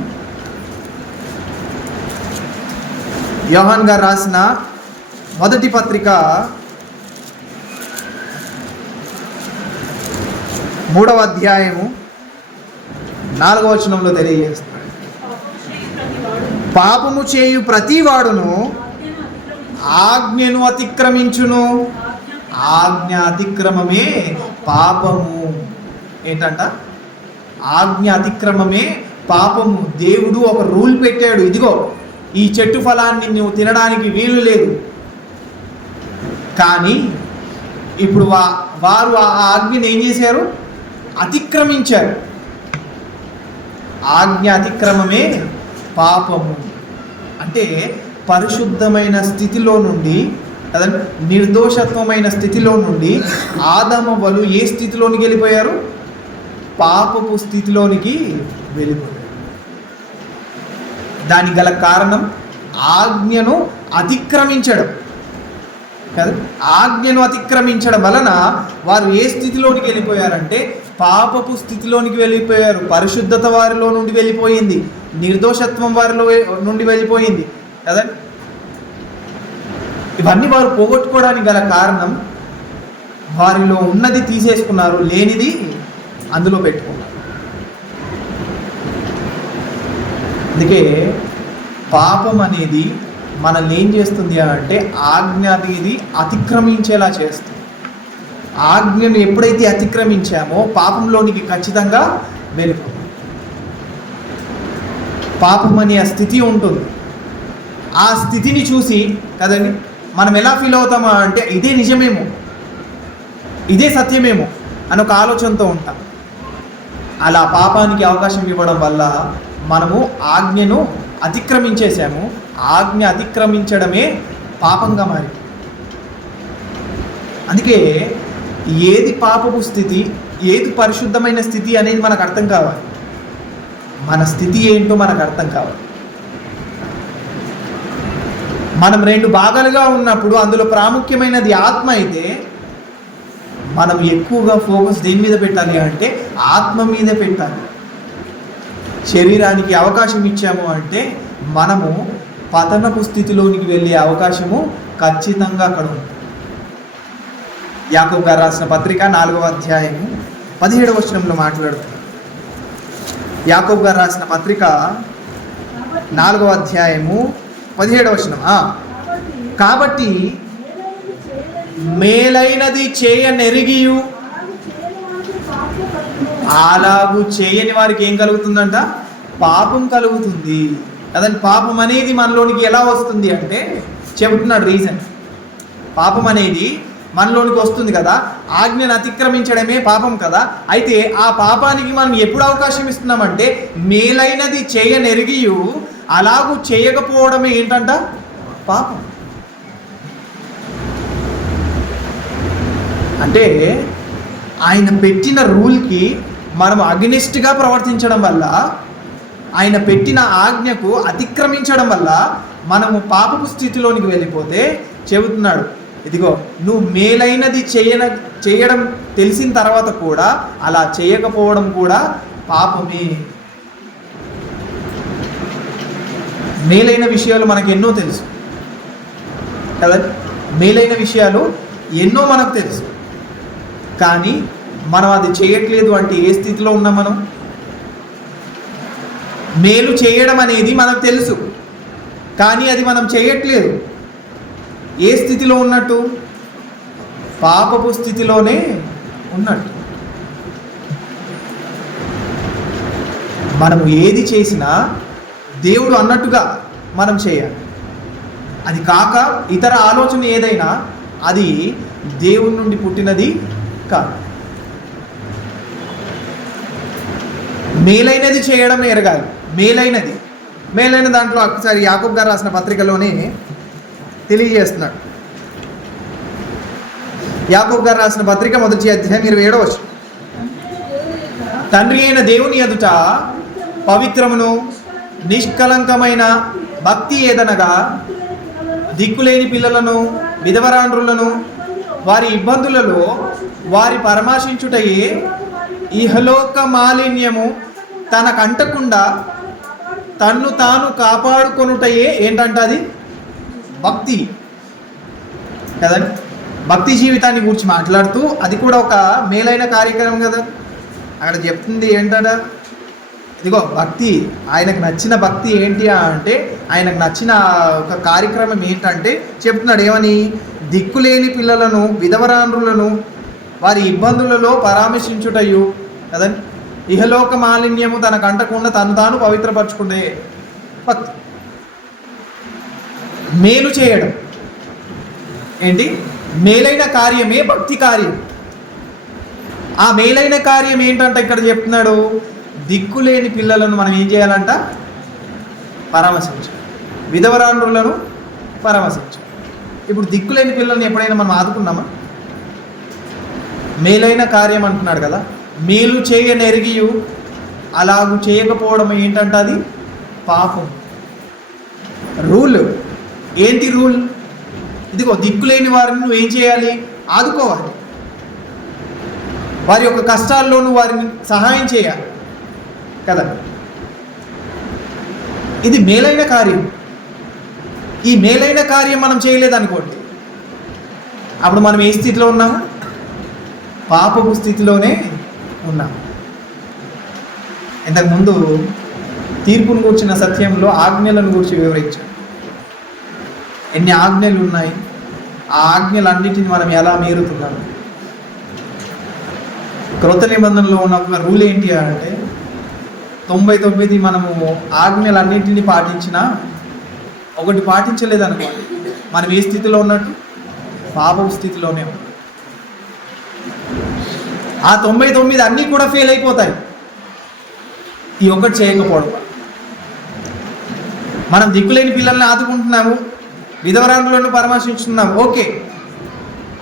యోహాన్ గారు రాసిన మొదటి పత్రిక 3వ అధ్యాయము 4వ వచనంలో తెలియజేస్తాడు, పాపము చేయు ప్రతి వాడును ఆజ్ఞను అతిక్రమించును, ఆజ్ఞ అతిక్రమమే పాపము. ఏంటంట? ఆజ్ఞ అతిక్రమమే పాపము. దేవుడు ఒక రూల్ పెట్టాడు, ఇదిగో ఈ చెట్టు ఫలాన్ని నువ్వు తినడానికి వీలు లేదు. కానీ ఇప్పుడు వారు ఆ ఆజ్ఞను ఏం చేశారు? అతిక్రమించారు. ఆజ్ఞ అతిక్రమమే పాపము. అంటే పరిశుద్ధమైన స్థితిలో నుండి, కదండి, నిర్దోషత్వమైన స్థితిలో నుండి ఆదామవ్వలు ఏ స్థితిలోనికి వెళ్ళిపోయారు? పాపపు స్థితిలోనికి వెళ్ళిపోయారు. దానికి గల కారణం ఆజ్ఞను అతిక్రమించడం కదా. ఆజ్ఞను అతిక్రమించడం వలన వారు ఏ స్థితిలోనికి వెళ్ళిపోయారంటే పాపపు స్థితిలోనికి వెళ్ళిపోయారు. పరిశుద్ధత వారిలో నుండి వెళ్ళిపోయింది, నిర్దోషత్వం వారిలో నుండి వెళ్ళిపోయింది కదా. ఇవన్నీ వారు పోగొట్టుకోవడానికి గల కారణం వారిలో ఉన్నది తీసేసుకున్నారు, లేనిది అందులో పెట్టుకున్నారు. అందుకే పాపం అనేది మనల్ని ఏం చేస్తుంది అంటే ఆజ్ఞ అనేది అతిక్రమించేలా చేస్తుంది. ఆజ్ఞను ఎప్పుడైతే అతిక్రమించామో పాపంలోనికి ఖచ్చితంగా వెళ్ళిపోతుంది. పాపం అనే ఆ స్థితి ఉంటుంది. ఆ స్థితిని చూసి కదండి మనం ఎలా ఫీల్ అవుతామా అంటే ఇదే నిజమేమో, ఇదే సత్యమేమో అని ఒక ఆలోచనతో ఉంటాం. అలా పాపానికి అవకాశం ఇవ్వడం వల్ల మనము ఆజ్ఞను అతిక్రమించేసాము. ఆజ్ఞ అతిక్రమించడమే పాపంగా మారి. అందుకే ఏది పాపపు స్థితి, ఏది పరిశుద్ధమైన స్థితి అనేది మనకు అర్థం కావాలి. మన స్థితి ఏంటో మనకు అర్థం కావాలి. మనం రెండు భాగాలుగా ఉన్నప్పుడు అందులో ప్రాముఖ్యమైనది ఆత్మ అయితే మనం ఎక్కువగా ఫోకస్ దేని మీద పెట్టాలి అంటే ఆత్మ మీద పెట్టాలి. శరీరానికి అవకాశం ఇచ్చాము అంటే మనము పతనపు స్థితిలోనికి వెళ్ళే అవకాశము ఖచ్చితంగా అక్కడ ఉంది. యాకోబు గారు రాసిన పత్రిక 4వ అధ్యాయము 17వ వచనంలో మాట్లాడుతున్నారు. యాకోబు గారు రాసిన పత్రిక 4వ అధ్యాయము 17వ వచనం. కాబట్టి మేలైనది చేయనెరిగియు అలాగూ చేయని వారికి ఏం కలుగుతుందంట? పాపం కలుగుతుంది కదండి. పాపం అనేది మనలోనికి ఎలా వస్తుంది అంటే చెబుతున్నాడు రీజన్. పాపం అనేది మనలోనికి వస్తుంది కదా, ఆజ్ఞను అతిక్రమించడమే పాపం కదా. అయితే ఆ పాపానికి మనం ఎప్పుడు అవకాశం ఇస్తున్నామంటే మేలైనది చేయనెరిగియు అలాగూ చేయకపోవడమే ఏంటంట? పాపం. అంటే ఆయన పెట్టిన రూల్కి మనం అగెనిస్ట్గా ప్రవర్తించడం వల్ల, ఆయన పెట్టిన ఆజ్ఞకు అతిక్రమించడం వల్ల మనము పాపపు స్థితిలోనికి వెళ్ళిపోతే చెబుతున్నాడు, ఇదిగో నువ్వు మేలైనది చేయడం తెలిసిన తర్వాత కూడా అలా చేయకపోవడం కూడా పాపమే. మేలైన విషయాలు మనకు ఎన్నో తెలుసు కదా, మేలైన విషయాలు ఎన్నో మనకు తెలుసు, కానీ మనం అది చేయట్లేదు అంటే ఏ స్థితిలో ఉన్నాం మనం? మేలు చేయడం అనేది మనకు తెలుసు, కానీ అది మనం చేయట్లేదు. ఏ స్థితిలో ఉన్నట్టు? పాపపు స్థితిలోనే ఉన్నట్టు. మనము ఏది చేసినా దేవుడు అన్నట్టుగా మనం చేయాలి. అది కాక ఇతర ఆలోచన ఏదైనా అది దేవుని నుండి పుట్టినది కాదు. మేలైనది చేయడం ఎరగాలి. మేలైన దాంట్లో ఒకసారి యాకోబు గారు రాసిన పత్రికలోనే తెలియజేస్తున్నాడు. యాకోబు గారు రాసిన పత్రిక 1వ అధ్యాయం 27వ వచనం. తండ్రి అయిన దేవుని ఎదుట పవిత్రమును నిష్కలంకమైన భక్తి ఏదనగా దిక్కులేని పిల్లలను, విధవరాండ్రులను వారి ఇబ్బందులలో వారి పరామర్శించుటయే ఇహలోక మాలిన్యము తనకంటకుండా తన్ను తాను కాపాడుకొనుటయే ఏంటంట? అది భక్తి కదండి. భక్తి జీవితాన్ని గురించి మాట్లాడుతూ అది కూడా ఒక మేలైన కార్యక్రమం కదా. అక్కడ చెప్తుంది ఏంటంట? ఇదిగో భక్తి, ఆయనకు నచ్చిన భక్తి ఏంటి అంటే ఆయనకు నచ్చిన ఒక కార్యక్రమం ఏంటంటే చెప్తున్నాడు ఏమని? దిక్కులేని పిల్లలను, విధవరాండ్రులను వారి ఇబ్బందులలో పరామర్శించుటయు కదండి. ఇహలోక మాలిన్యము తనకు అంటకుండా తను తాను పవిత్రపరచుకునే భక్తి. మేలు చేయడం ఏంటి? మేలైన కార్యమే భక్తి కార్యం. ఆ మేలైన కార్యం ఏంటంటే ఇక్కడ చెప్తున్నాడు, దిక్కులేని పిల్లలను మనం ఏం చేయాలంట? పరామర్శించాలి. విధవరాండ్రులను పరామర్శించాలి. ఇప్పుడు దిక్కులేని పిల్లల్ని ఎప్పుడైనా మనం ఆదుకున్నామా? మేలైన కార్యం అంటున్నాడు కదా, మేలు చేయనెరిగియు అలాగూ చేయకపోవడం ఏంటంట? అది పాపం. రూల్ ఏంటి? రూల్ ఇదిగో, దిక్కులేని వారిని నువ్వు ఏం చేయాలి? ఆదుకోవాలి. వారి యొక్క కష్టాల్లో నువ్వు వారిని సహాయం చేయాలి కదా. ఇది మేలైన కార్యం. ఈ మేలైన కార్యం మనం చేయలేదనుకోండి, అప్పుడు మనం ఏ స్థితిలో ఉన్నాము? పాపపు స్థితిలోనే ఉన్నాము. ఇంతకుముందు తీర్పును కూర్చిన సత్యంలో ఆజ్ఞలను గురించి వివరించాం. ఎన్ని ఆజ్ఞలు ఉన్నాయి, ఆ ఆజ్ఞలన్నిటిని మనం ఎలా మీరుతున్నాము? క్రొత్త నిబంధనలో ఉన్న ఒక రూల్ ఏంటి అంటే 99 మనము ఆజ్ఞలన్నింటినీ పాటించినా ఒకటి పాటించలేదనుకోండి, మనం ఏ స్థితిలో ఉన్నట్టు? పాపపు స్థితిలోనే ఉన్నాం. ఆ 99 అన్నీ కూడా ఫెయిల్ అయిపోతాయి ఈ ఒక్కటి చేయకపోవడం. మనం దిక్కులేని పిల్లల్ని ఆదుకుంటున్నాము, విధవరాండ్రులను పరామర్శించుతున్నాము, ఓకే,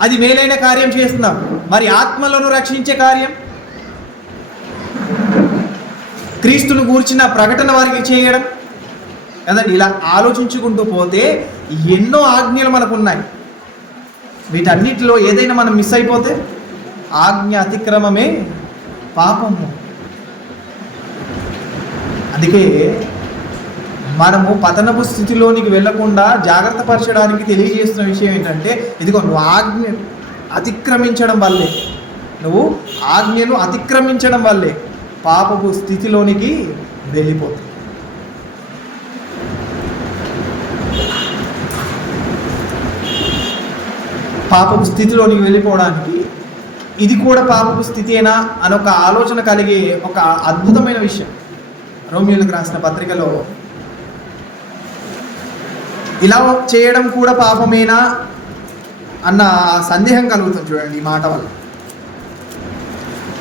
అది మేలైన కార్యం చేస్తున్నాం. మరి ఆత్మలను రక్షించే కార్యం, క్రీస్తును గూర్చిన ప్రకటన వారికి చేయడం కదండి. ఇలా ఆలోచించుకుంటూ పోతే ఎన్నో ఆజ్ఞలు మనకు ఉన్నాయి. వీటన్నిటిలో ఏదైనా మనం మిస్ అయిపోతే ఆజ్ఞ అతిక్రమమే పాపము. అందుకే మనము పతనపు స్థితిలోనికి వెళ్లకుండా జాగ్రత్త పరచడానికి తెలియజేస్తున్న విషయం ఏంటంటే, ఇదిగో నువ్వు ఆజ్ఞ అతిక్రమించడం వల్లే, నువ్వు ఆజ్ఞను అతిక్రమించడం వల్లే పాపపు స్థితిలోనికి వెళ్ళిపోతుంది. పాపపు స్థితిలోనికి వెళ్ళిపోవడానికి ఇది కూడా పాపపు స్థితేనా అని ఒక ఆలోచన కలిగే ఒక అద్భుతమైన విషయం రోమియోలకు రాసిన పత్రికలో, ఇలా చేయడం కూడా పాపమేనా అన్న సందేహం కలుగుతుంది. చూడండి ఈ మాట వల్ల.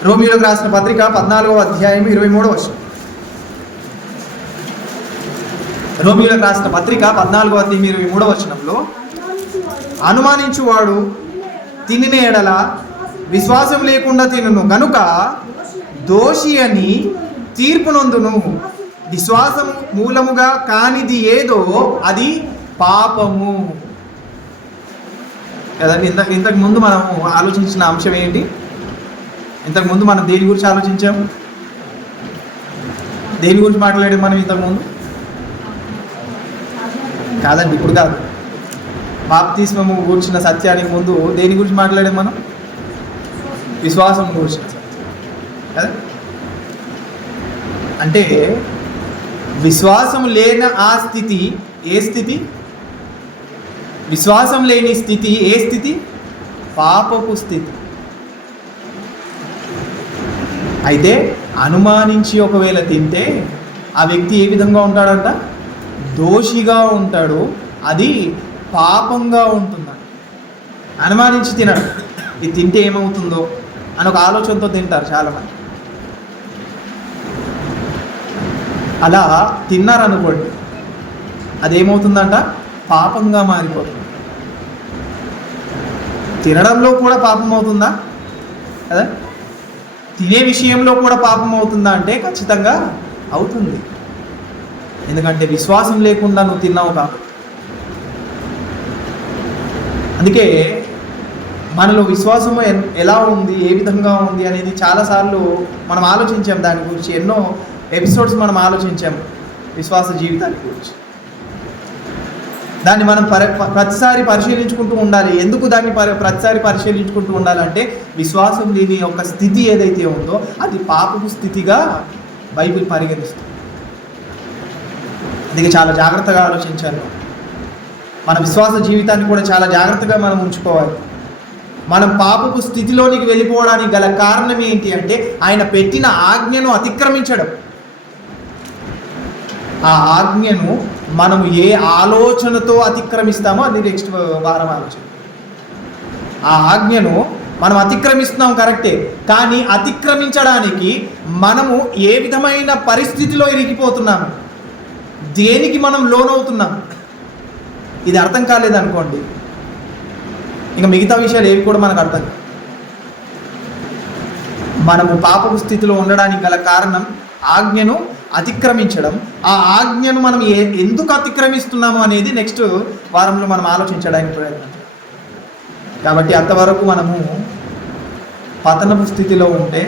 రోమియోలకు రాసిన పత్రిక 14వ అధ్యాయం 23వ వచనం. రోమియోలకు రాసిన పత్రిక 14వ అధ్యాయం 23వ వచనంలో, అనుమానించువాడు తినిన ఎడల విశ్వాసం లేకుండా తినును కనుక దోషి అని తీర్పు నొందును. విశ్వాసము మూలముగా కానిది ఏదో అది పాపము కదండి. ఇంతకు ముందు మనము ఆలోచించిన అంశం ఏంటి? ఇంతకుముందు మనం దేని గురించి ఆలోచించాము? దేని గురించి మాట్లాడాము మనం ఇంతకుముందు? కాదండి, ఇప్పుడు కాదు. బాప్తిస్మము గురించిన సత్యానికి ముందు దేని గురించి మాట్లాడాము మనం? విశ్వాసం గురించిన సత్యం కదా. అంటే విశ్వాసం లేని ఆ స్థితి ఏ స్థితి? విశ్వాసం లేని స్థితి ఏ స్థితి? పాపపు స్థితి. అయితే అనుమానించి ఒకవేళ తింటే ఆ వ్యక్తి ఏ విధంగా ఉంటాడంట? దోషిగా ఉంటాడు. అది పాపంగా ఉంటుందంట. అనుమానించి తినడు, ఇది తింటే ఏమవుతుందో అని ఒక ఆలోచనతో తింటారు చాలామంది. అలా తిన్నారనుకోండి, అదేమవుతుందంట? పాపంగా మారిపోతుంది. తినడంలో కూడా పాపం అవుతుందా కదా? తినే విషయంలో కూడా పాపం అవుతుందా అంటే ఖచ్చితంగా అవుతుంది. ఎందుకంటే విశ్వాసం లేకుండా నువ్వు తిన్నావు కాబట్టి. అందుకే మనలో విశ్వాసము ఎలా ఉంది, ఏ విధంగా ఉంది అనేది చాలాసార్లు మనం ఆలోచించాం. దాని గురించి ఎన్నో ఎపిసోడ్స్ మనం ఆలోచించాం విశ్వాస జీవితాన్ని గురించి. దాన్ని మనం ప్రతిసారి పరిశీలించుకుంటూ ఉండాలి. ఎందుకు దాన్ని ప్రతిసారి పరిశీలించుకుంటూ ఉండాలంటే విశ్వాసం లేని ఒక స్థితి ఏదైతే ఉందో అది పాపపు స్థితిగా బైబిల్ పరిగణిస్తుంది. అందుకే చాలా జాగ్రత్తగా ఆలోచించాలి. మన విశ్వాస జీవితాన్ని కూడా చాలా జాగ్రత్తగా మనం ఉంచుకోవాలి. మనం పాపపు స్థితిలోనికి వెళ్ళిపోవడానికి గల కారణం ఏంటి అంటే ఆయన పెట్టిన ఆజ్ఞను అతిక్రమించడం. ఆ ఆజ్ఞను మనం ఏ ఆలోచనతో అతిక్రమిస్తామో అది నెక్స్ట్ వారం ఆలోచన. ఆ ఆజ్ఞను మనం అతిక్రమిస్తున్నాం కరెక్టే, కానీ అతిక్రమించడానికి మనము ఏ విధమైన పరిస్థితిలో ఇరిగిపోతున్నాము, దేనికి మనం లోనవుతున్నాం, ఇది అర్థం కాలేదనుకోండి, ఇంకా మిగతా విషయాలు ఏవి కూడా మనకు అర్థం కాదు. మనము పాపపు స్థితిలో ఉండడానికి గల కారణం ఆజ్ఞను అతిక్రమించడం. ఆ ఆజ్ఞను మనం ఎందుకు అతిక్రమిస్తున్నాము అనేది నెక్స్ట్ వారంలో మనం ఆలోచించడానికి ప్రయత్నం చేయాలి. కాబట్టి అంతవరకు మనము పతనపు స్థితిలో ఉంటే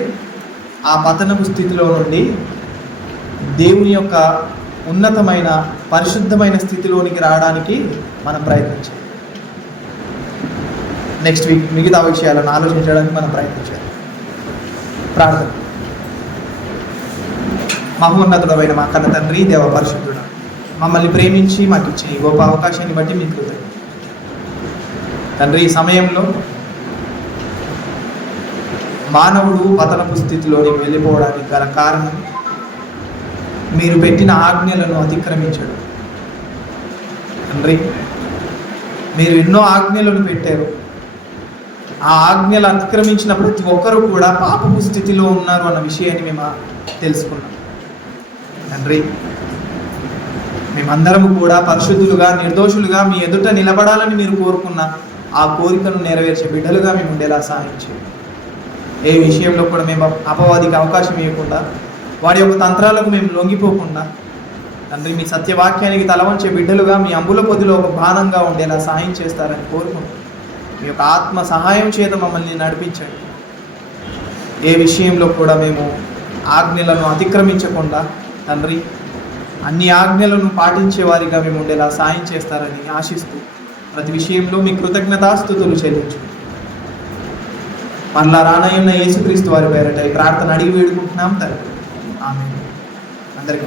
ఆ పతనపు స్థితిలో నుండి దేవుని యొక్క ఉన్నతమైన పరిశుద్ధమైన స్థితిలోనికి రావడానికి మనం ప్రయత్నించాలి. నెక్స్ట్ వీక్ మిగతా విషయాలను ఆలోచించడానికి మనం ప్రయత్నించాలి. ప్రార్థన. మహోన్నతుడమైన మా కన్న తండ్రి, దేవ పరిశుద్ధుడా, మమ్మల్ని ప్రేమించి మాకు ఇచ్చిన ఈ గొప్ప అవకాశాన్ని బట్టి మీకు కృతజ్ఞతలు తండ్రి. ఈ సమయంలో మానవుడు పతనపు స్థితిలోనికి వెళ్ళిపోవడానికి గల కారణం మీరు పెట్టిన ఆజ్ఞలను అతిక్రమించడం. తండ్రి, మీరు ఎన్నో ఆజ్ఞలను పెట్టారు. ఆ ఆజ్ఞలు అతిక్రమించిన ప్రతి ఒక్కరూ కూడా పాపపు స్థితిలో ఉన్నారు అన్న విషయాన్ని మేము తెలుసుకున్నాం. తండ్రి, మేమందరము కూడా పరిశుద్ధులుగా నిర్దోషులుగా మీ ఎదుట నిలబడాలని మీరు కోరుకున్న ఆ కోరికను నెరవేర్చే బిడ్డలుగా మేము ఉండేలా సహాయం చేయండి. ఏ విషయంలో కూడా మేము అపవాదికి అవకాశం ఇవ్వకుండా, వాడి యొక్క తంత్రాలకు మేము లొంగిపోకుండా, తండ్రి మీ సత్యవాక్యానికి తలవంచే బిడ్డలుగా మీ అంబుల పొదిలో ఒక బాణంగా ఉండేలా సహాయం చేస్తారని కోరుకుంటాం. మీ యొక్క ఆత్మ సహాయం చేత మమ్మల్ని నడిపించండి. ఏ విషయంలో కూడా మేము ఆజ్ఞలను అతిక్రమించకుండా తండ్రి అన్ని ఆజ్ఞలను పాటించే వారిగా మేము ఉండేలా సహాయం చేస్తారని ఆశిస్తూ ప్రతి విషయంలో మీ కృతజ్ఞతాస్తుతులు చెల్లించు. మరలా రానయ్యున్న యేసుక్రీస్తు వారి పేరట ఈ ప్రార్థన అడిగి వేడుకుంటున్నాం తండ్రి. ఆమేన్. అందరికీ